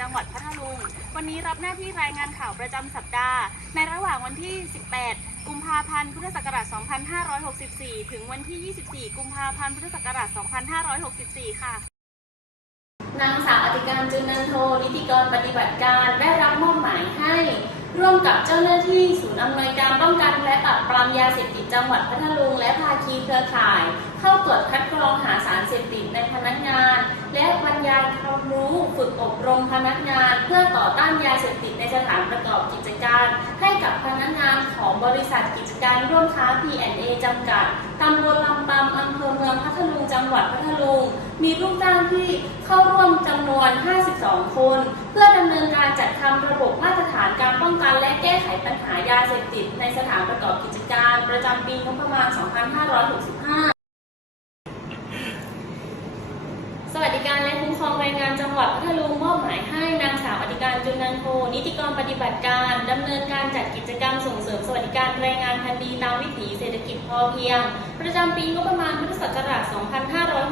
จังหวัดพัทลุง วันนี้รับหน้าที่รายงานข่าวประจำสัปดาห์ ในระหว่างวันที่ 18 กุมภาพันธ์ พุทธศักราช 2564 ถึงวันที่ 24 กุมภาพันธ์ พุทธศักราช 2564 ค่ะ นางสาวอธิการจุนนันโทนิติกรปฏิบัติการได้รับมอบหมายให้ ร่วมกับเจ้าหน้าที่ศูนย์อำนวยการป้องกันและปราบปรามยาเสพติดจังหวัดพัทลุงและภาคีเครือข่าย เข้าตรวจคัดกรองหาสารเสพติดในพนักงาน และบรรยายความรู้ฝึกอบรมพนักงาน เพื่อต่อต้านยาเสพติดในสถานประกอบกิจการ ให้กับพนักงานของบริษัทกิจการร่วมค้า P&A จำกัดตำบลลำปำอำเภอเมืองพัทลุงจังหวัดพัทลุงมีลูกจ้างที่เข้าร่วมจำนวน 2 คน เพื่อดำเนินการจัดทำระบบมาตรฐานการป้องกันและแก้ไขปัญหายาเสพติดในสถานประกอบกิจการ ประจำปีงบประมาณ 2565 สวัสดิการและคุ้มครองแรงงานจังหวัดพัทลุงมอบหมายให้นางสาวอธิการจุ นิติกรปฏิบัติการดำเนินการจัดกิจกรรมส่งเสริมสวัสดิการแรงงานพันธีตามวิถีเศรษฐกิจพอเพียง ประจำปีงบประมาณพุทธศักราช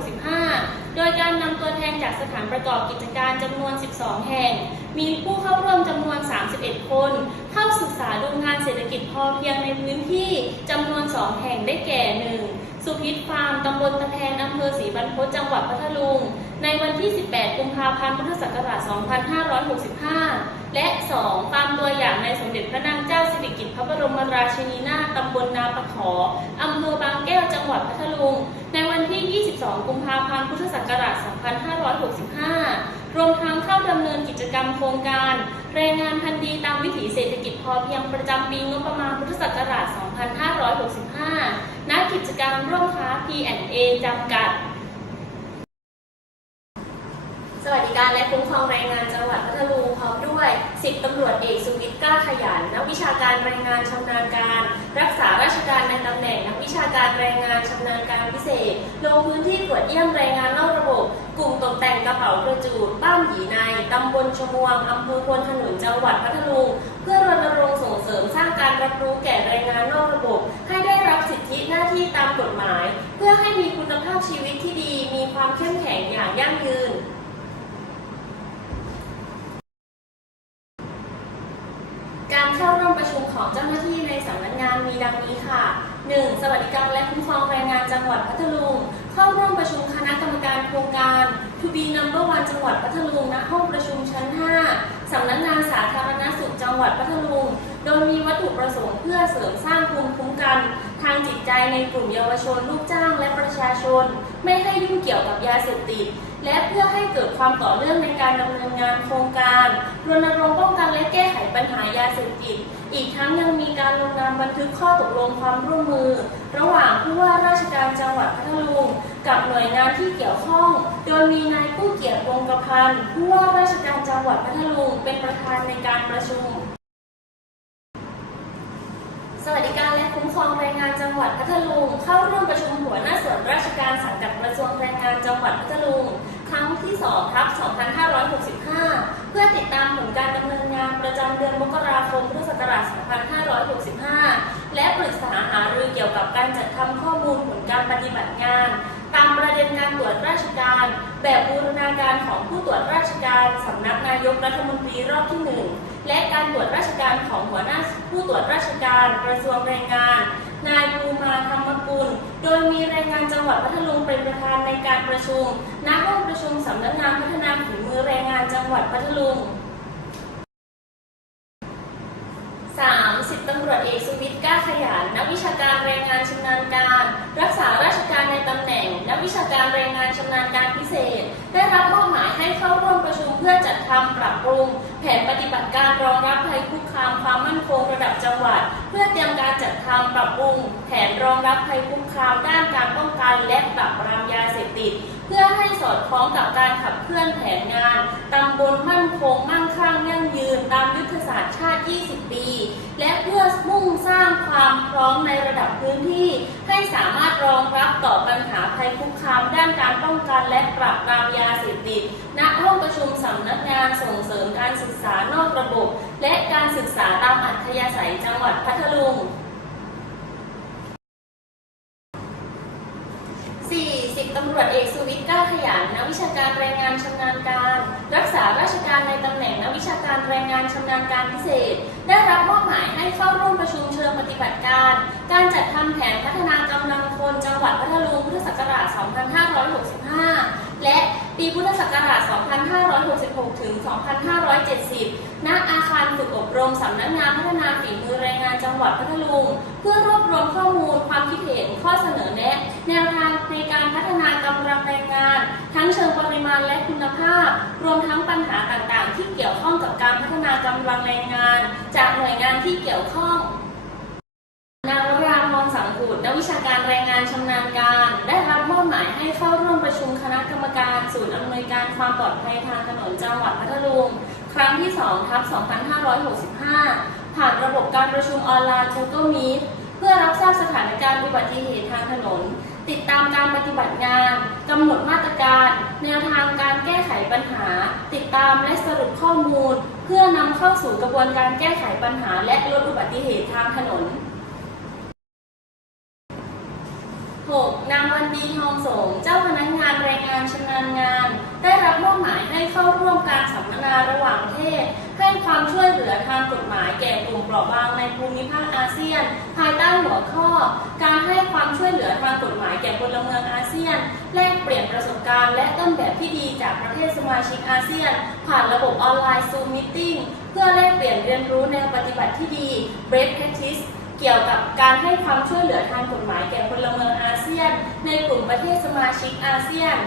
2565 โดยการนำตัวแทนจากสถานประกอบกิจการจำนวน 12 แห่ง มีผู้เข้าร่วมจำนวน 31 คน เข้าศึกษาดูงานเศรษฐกิจพอเพียงในพื้นที่จำนวน 2 แห่งได้แก่ 1. สุพิษฟาร์มตำบลตะแพนอำเภอศรีบรรพตจังหวัดพัทลุง ในวันที่ 18 กุมภาพันธ์ พุทธศักราช 2565 และ 2. ฟาร์มตัวอย่างในสมเด็จพระนางเจ้าสิริกิติ์พระบรมราชินีนาถตำบลนาปะขออำเภอบางแก้ว จังหวัดพัทลุง ในวันที่ 22 กุมภาพันธ์ พุทธศักราช 2565 รวมทั้งเข้าดำเนินกิจกรรมโครงการ แรงงานพันธุ์ดีตามวิถีเศรษฐกิจพอเพียงประจำปีงบประมาณพุทธศักราช2565ณกิจกางร่วมค้า P&A จำกัด สวัสดิการและคุ้มครองแรงงานจังหวัดพัทลุงพร้อมด้วยสิบตำรวจเอกสุวิทย์กล้าขยันนักวิชาการแรงงานชำนาญการ รักษาราชการในตำแหน่งนักวิชาการแรงงานชำนาญการพิเศษ ลงพื้นที่ตรวจเยี่ยมแรงงานนอกระบบ กลุ่มตกแต่ง เป๋ากระจูดบ้านหยีในตำบลชมวงอำเภอควนขนุนจังหวัดพัทลุงเพื่อรณรงค์ส่งเสริมสร้างการรับรู้แก่แรงงานนอกระบบ ให้ได้รับสิทธิหน้าที่ตามกฎหมาย เพื่อให้มีคุณภาพชีวิตที่ดี มีความเข้มแข็งอย่างยั่งยืนการเข้าร่วมประชุมของเจ้าหน้าที่ในสำนักงานมีดังนี้ค่ะ 1. สวัสดิการและคุ้มครองแรงงานจังหวัดพัทลุง เข้าร่วมประชุมคณะกรรมการโครงการ To be number one จังหวัดพัทลุงณห้องประชุมชั้น 5 สำนักงานสาธารณสุขจังหวัดพัทลุง โดยมีวัตถุประสงค์เพื่อเสริมสร้างภูมิคุ้มกัน ทางจิตใจในกลุ่มเยาวชนลูกจ้างและประชาชน ไม่ให้ยุ่งเกี่ยวกับยาเสพติด และเพื่อให้เกิดความต่อเนื่องในการดำเนินงานโครงการรณรงค์ป้องกันและแก้ไขปัญหายาเสพติด อีกทั้งยังมีการลงนามบันทึกข้อตกลงความร่วมมือ ระหว่างผู้ว่าราชการจังหวัดพัทลุงกับหน่วยงานที่เกี่ยวข้อง โดยมีนายผู้เกียรติวงศ์กระพันธ์ผู้ว่าราชการจังหวัดพัทลุงเป็นประธานในการประชุม สวัสดิการและคุ้มครองแรงงานจังหวัดพัทลุงเข้าร่วมประชุมหัวหน้าส่วนราชการสังกัดกระทรวงแรงงานจังหวัดพัทลุง รั้งที่2ทับ2565 เพื่อติดตามผลการดำเนินงานประจำเดือนมกราคมพุทธศักราช2565 และปรึกษาหารือเกี่ยวกับการจัดทำข้อมูลผลการปฏิบัติงาน ตามประเด็นการตรวจราชการ แบบบูรณาการของผู้ตรวจราชการสำนักนายกรัฐมนตรีรอบที่หนึ่งและการตรวจราชการของหัวหน้าผู้ตรวจราชการกระทรวงแรงงาน นายภูมาธรรมกุล โดยมีแรงงานจังหวัดพัทลุงเป็นประธานในการประชุม ณ ห้องประชุมสำนักงานพัฒนาฝีมือแรงงานจังหวัดพัทลุง 3. สิบตำรวจเอกสุวิทย์ก้าขยันนักวิชาการแรงงานชำนาญการ รักษาราชการในตำแหน่ง นักวิชาการแรงงานชำนาญการพิเศษ ได้รับมอบหมายให้เข้าร่วมประชุมเพื่อจัดทำปรับปรุง แผนปฏิบัติการรองรับภัยคุกคามความมั่นคงระดับจังหวัด เพื่อเตรียมการจัดทำปรับปรุง แผนรองรับภัยคุกคามด้านการป้องกันและปราบปรามยาเสพติด เพื่อให้สอดคล้องกับการขับเคลื่อนแผนงานตำบลมั่นคงมั่งคั่งยั่งยืนตามยุทธศาสตร์ชาติ 20 ปี และเพื่อมุ่งสร้างความพร้อมในระดับพื้นที่ ให้สามารถรองรับต่อปัญหาภัยคุกคาม ด้านการป้องกันและปราบปรามยาเสพติดณห้องประชุมสำนักงานส่งเสริมการศึกษานอกระบบ และการศึกษาตามอัธยาศัยจังหวัดพัทลุง 4. สิบตำรวจเอกสุวิทย์ก้าขยันนักวิชาการแรงงานชำนาญการ รักษาราชการในตำแหน่งนักวิชาการแรงงานชำนาญการพิเศษ ได้รับมอบหมายให้เข้าร่วมประชุมเชิงปฏิบัติการ การจัดทำแผนพัฒนากำลังพลจังหวัดพัทลุงพุทธศักราช 2565 และปีพุทธศักราช 2566 ถึง 2570 ณ อาคารฝึกอบรมสำนักงานพัฒนาฝีมือแรงงานจังหวัดพัทลุง เพื่อรวบรวมข้อมูลความคิดเห็นข้อเสนอแนะ แนวทางในการพัฒนากำลังแรงงาน ทั้งเชิงปริมาณและคุณภาพ รวมทั้งปัญหาต่างๆ ที่เกี่ยวข้องกับการพัฒนากำลังแรงงาน จากหน่วยงานที่เกี่ยวข้อง นางวราพรสังกุฎ นักวิชาการแรงงานชำนาญการ ได้รับมอบหมายให้เข้าร่วมประชุมคณะกรรมการศูนย์อำนวยการความปลอดภัยทางถนนจังหวัดพัทลุงครั้งที่2ทับ2565 ผ่านระบบการประชุมออนไลน์ Google Meet เพื่อรับทราบสถานการณ์อุบัติเหตุทางถนน ติดตามการปฏิบัติงานกำหนดมาตรการ แนวทางการแก้ไขปัญหา ติดตามและสรุปข้อมูล เพื่อนำเข้าสู่กระบวนการแก้ไขปัญหา และลดอุบัติเหตุทางถนน 6. นางวัน ดีทองสงเจ้าพนักงานแรงงานชำนาญงาน ได้รับมอบหมายให้เข้าร่วมการสัมมนาระหว่างประเทศให้ความช่วยเหลือทางกฎหมายแก่กลุ่มเปราะบางในภูมิภาคอาเซียน ภายใต้หัวข้อ การให้ความช่วยเหลือทางกฎหมายแก่พลเมืองอาเซียน แลกเปลี่ยนประสบการณ์และต้นแบบที่ดีจากประเทศสมาชิกอาเซียน ผ่านระบบออนไลน์ Zoom Meeting เพื่อแลกเปลี่ยนเรียนรู้แนวปฏิบัติที่ดี Best Practice เกี่ยวกับการให้ความช่วยเหลือทางกฎหมาย ในกลุ่มประเทศสมาชิกอาเซียน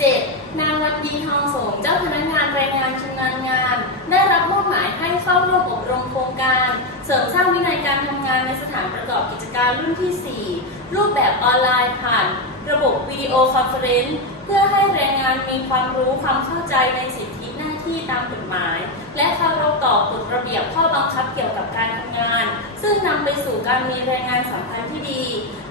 7. นางวันดีทองสมเจ้าพนักงานแรงงานชำนาญงาน ได้รับมอบหมายให้เข้าร่วมอบรมโครงการ เสริมสร้างวินัยการทำงานในสถานประกอบกิจการรุ่นที่ 4 รูปแบบออนไลน์ผ่าน ระบบวิดีโอคอนเฟอเรนซ์เพื่อให้แรงงานมีความรู้ความเข้าใจในสิทธิ ตามกฎหมาย และเคารพต่อกฎระเบียบข้อบังคับเกี่ยวกับการทำงาน ซึ่งนำไปสู่การมีแรงงานสัมพันธ์ที่ดี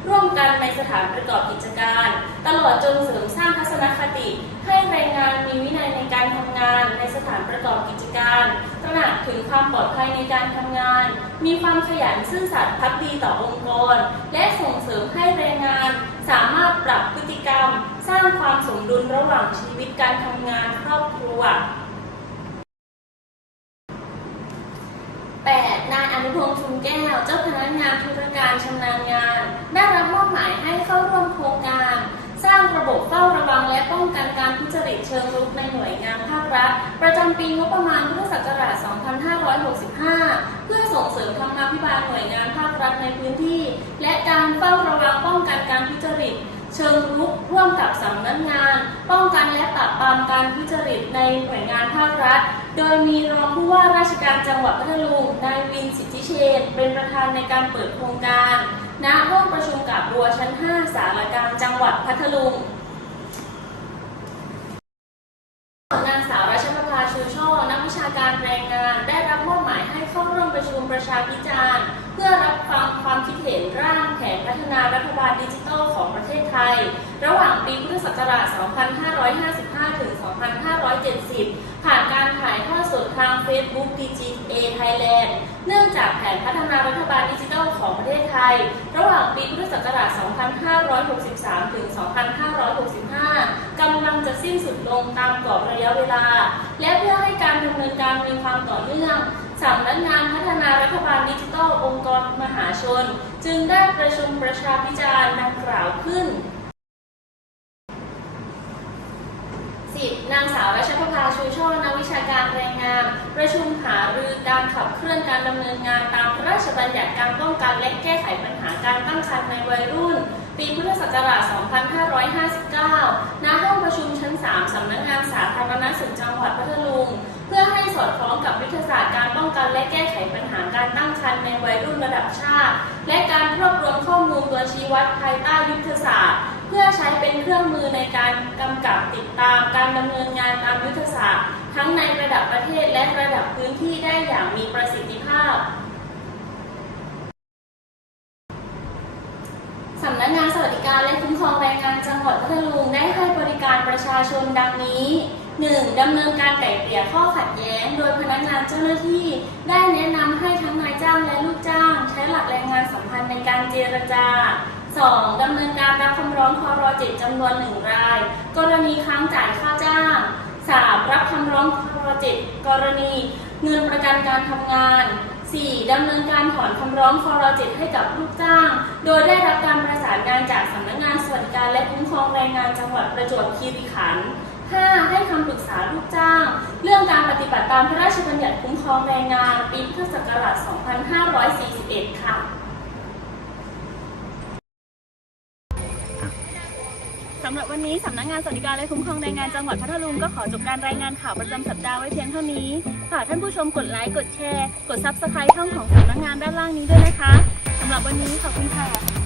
ร่วมกันในสถานประกอบกิจการ ตลอดจนเสริมสร้างทัศนคติ ให้แรงงานมีวินัยในการทำงานในสถานประกอบกิจการตระหนักถึงความปลอดภัยในการทำงาน มีความขยันซื่อสัตย์พักดีต่อองค์กร และส่งเสริมให้แรงงาน สามารถปรับพฤติกรรม สร้างความสมดุลระหว่างชีวิตการทำงานครอบครัว 8. นายอนุพงษ์ชุมแก้ว เจ้าพนักงานธุรการชำนาญงาน ได้รับมอบหมายให้เข้าร่วมโครงการ สร้างระบบเฝ้าระวังและป้องกันการทุจริตเชิงรุกในหน่วยงานภาครัฐ ประจำปีงบประมาณพุทธศักราช 2565 เพื่อส่งเสริมธรรมาภิบาลหน่วยงานภาครัฐในพื้นที่ และการเฝ้าระวังป้องกันการทุจริตเชิงรุกร่วมกับสำนักงาน ป้องกันและปราบปรามการทุจริตในหน่วยงานภาครัฐ โดยมีรองผู้ว่าราชการจังหวัดพัทลุง นายวินสิทธิเชษฐ์เป็นประธานในการเปิดโครงการ ณ ห้องประชุมกับบัวชั้น 5 สารกลางจังหวัดพัทลุง นางสาวรัชประภาชูช่อ นักวิชาการแรงงาน ได้รับมอบหมายให้เข้าร่วมประชุมประชาพิจารณ์ เพื่อรับฟังความคิดเห็นร่างแผนพัฒนารัฐบาลดิจิทัลของประเทศไท ย ระหว่างปีพุทธศักราช 2555 ถึง 2570 ผ่านการถ่ายทอดสดทาง Facebook DGA Thailand เนื่องจากแผนพัฒนารัฐบาลดิจิทัลของประเทศไทย ระหว่างปีพุทธศักราช 2563 ถึง 2565 กำลังจะสิ้นสุดลงตามกรอบระยะเวลา และเพื่อให้การดำเนินการมีความต่อเนื่อง สำนักงานพัฒนารัฐบาลดิจิทัลองค์กรมหาชน จึงได้ประชุมประชาพิจารณ์ดังกล่าวขึ้น 10. นางสาวรัชประภาชูช่อนักวิชาการแรงงาน ประชุมหารือการขับเคลื่อนการดำเนินงานตามพระราชบัญญัติการป้องกันและแก้ไขปัญหาการตั้งครรภ์ในวัยรุ่น ปีพุทธศักราช 2559 ณ ห้องประชุมชั้น 3 สำนักงานสาธารณสุขจังหวัดพัทลุง เพื่อให้สอดคล้องกับยุทธศาสตร์การป้องกันและแก้ไขปัญหาการตั้งครรภ์ในวัยรุ่นระดับชาติ และการรวบรวมข้อมูลตัวชี้วัดภายใต้ยุทธศาสตร์ เพื่อใช้เป็นเครื่องมือในการกำกับติดตาม การดำเนินงานตามยุทธศาสตร์ ทั้งในระดับประเทศและระดับพื้นที่ได้อย่างมีประสิทธิภาพสำนักงานสวัสดิการและคุ้มครองแรงงานจังหวัดพัทลุงได้ให้บริการประชาชนดังนี้ 1. ดำเนินการไก่เกลี่ยข้อขัดแย้ง โดยพนักงานเจ้าหน้าที่ ได้แนะนำให้ทั้งนายจ้างและลูกจ้าง ใช้หลักแรงงานสัมพันธ์ในการเจรจา 2. ดำเนินการรับคำร้องคอรเจ็ดจำนวนหนึ่งราย กรณีค้างจ่ายค่าจ้าง 3. รับคำร้องคอรเจ็ดกรณี เงินประกันการทำงาน 4. ดำเนินการถอนคำร้องคอรเจ็ดให้กับลูกจ้าง โดยได้รับการประสานงานจากสำนักงานสวัสดิการและคุ้มครองแรงงานจังหวัดประจวบคีรีขันธ์ 5. ให้คำปรึกษาลูกจ้าง เรื่องการปฏิบัติตามพระราชบัญญัติคุ้มครองแรงงาน ปีพุทธศักราช 2541 ค่ะสำหรับวันนี้สำนักงานสวัสดิการและคุ้มครองแรงงานจังหวัดพัทลุงก็ขอจบการรายงานข่าวประจำสัปดาห์ไว้เพียงเท่านี้ฝากท่านผู้ชมกดไลค์กดแชร์ กด Subscribe ช่องของสำนักงานด้านล่างนี้ด้วยนะคะสำหรับวันนี้ขอบคุณค่ะ